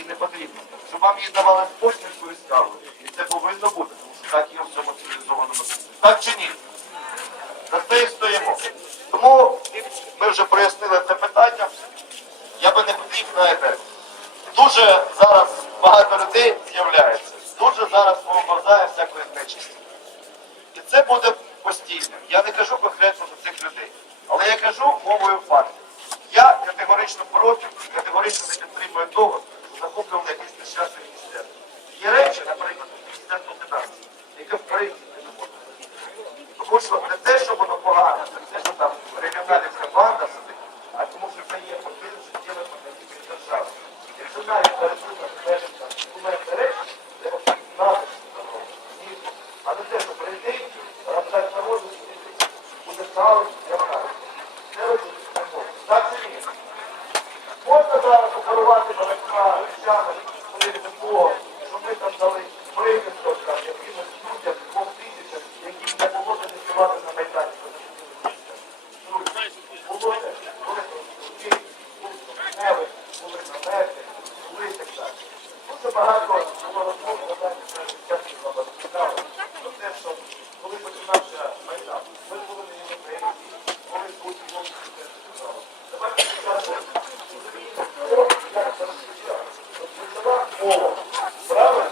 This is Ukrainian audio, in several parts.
і не потрібно, щоб вам її давали з посмішкою скалою. І це повинно бути, тому що так є в цьому цивілізованому світі. Так чи ні? За це і стоїмо. Тому ми вже прояснили це питання. Я би не хотів, знаєте, дуже зараз багато людей з'являється, дуже зараз повноважає всякої нечисті. І це буде постійно. Я не кажу конкретно за цих людей, але я кажу мовою фактів. Я категорично проти, категорично не підтримую того, що захоплювали якісь нещасні міністерства. Є речі, наприклад, Міністерство фінансів, яке в принципі не може. Тому що не те, що воно погано, не те, що там регіоналівська банда сидить, а тому що це є один життєвий механізм держави. Якщо навіть пересунути межі там документи речі, це знати, а не те, що прийти, роздати народу, буде ставити, я кажу. Це робити не можна. Так чи ні? Можна зараз оперувати багатьма речами, коли не було, що ми там дали прийнято там якимось людям, двом тисячам, яким не було зареєструвати на Майдані. Друзі, було це, були тут неви, були намети, були і так далі. Дуже багато було розмов, гадаю, що часто вам цікаво, про те, що коли починався Майдан, ми були на європейські, коли тут було Давайте спочатку Розпочала мова. Правильно?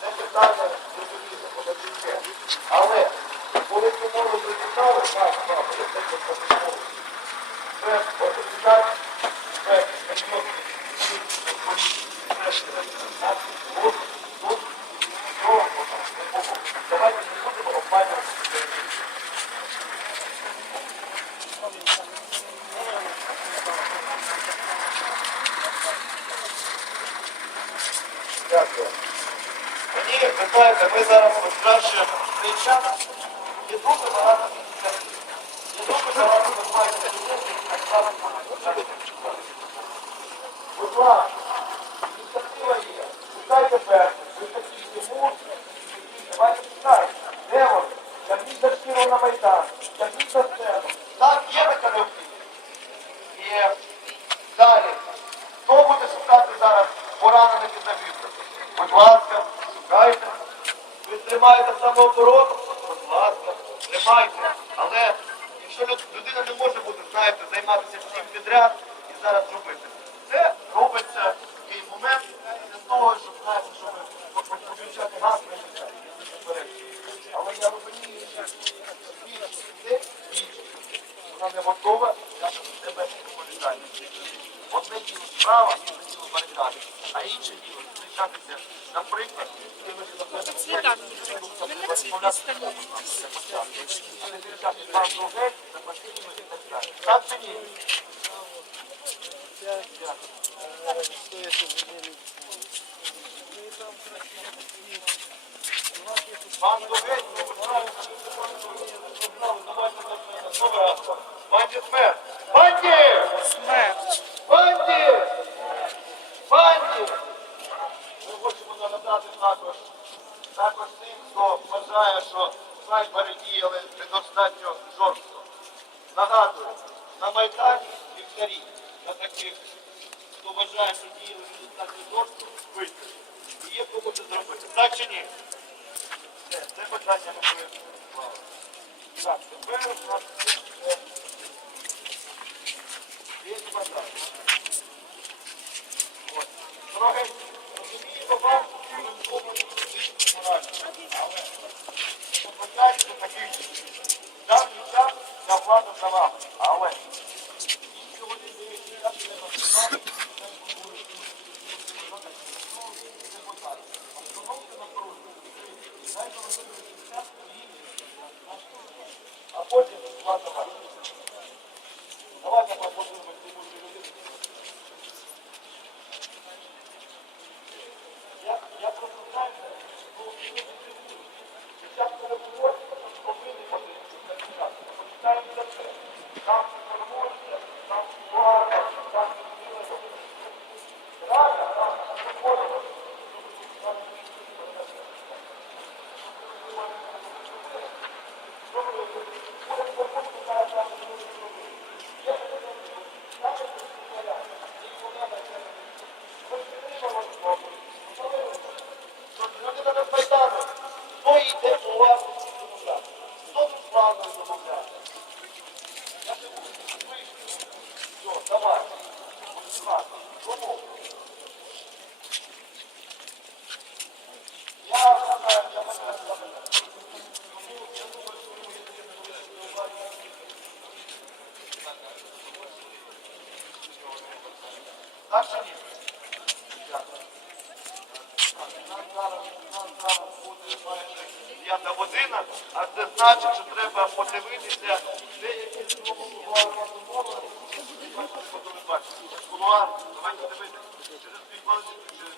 Це питання зрозуміло, подождіть. Але мову прочитали, так, так, я це пропонував. Це офіцер, це Тут, тут, Давайте не будемо обманювати. Дякую. Мені, ви ми зараз краще цей час Будь ласка, шукайте. Ви тримаєте самооборону? Будь ласка, тримайте. Але якщо людина не може бути, знаєте, займатися всім підряд і зараз робити. Це робиться такий момент для того, щоб знаєте, щоб включати газ на життя. Але я розумію, що більше людей. Вона не готова на себе відповідальність. Одне діло справа, інше діло барикади, а інше діло наприклад, так чи ні? Пан Довгель. Давайте на. Банді смерть! Банді! Смерть. Вважає, що снайпери діяли недостатньо жорстко. Нагадую, на Майдані вівтарі на таких, хто вважає, що діяли недостатньо жорстко, вийти. І є кому це зробити. Так чи ні? Це, це питання ми пояснили. Так, тепер у нас є. От. Трохи розуміємо вам, що зроблені фізично морально. Нам зараз нам зараз буде п'ята година, а це значить, що треба подивитися, де якісь умови, чи бачите. Кулуар, давайте дивитися. Через дві хвилини, через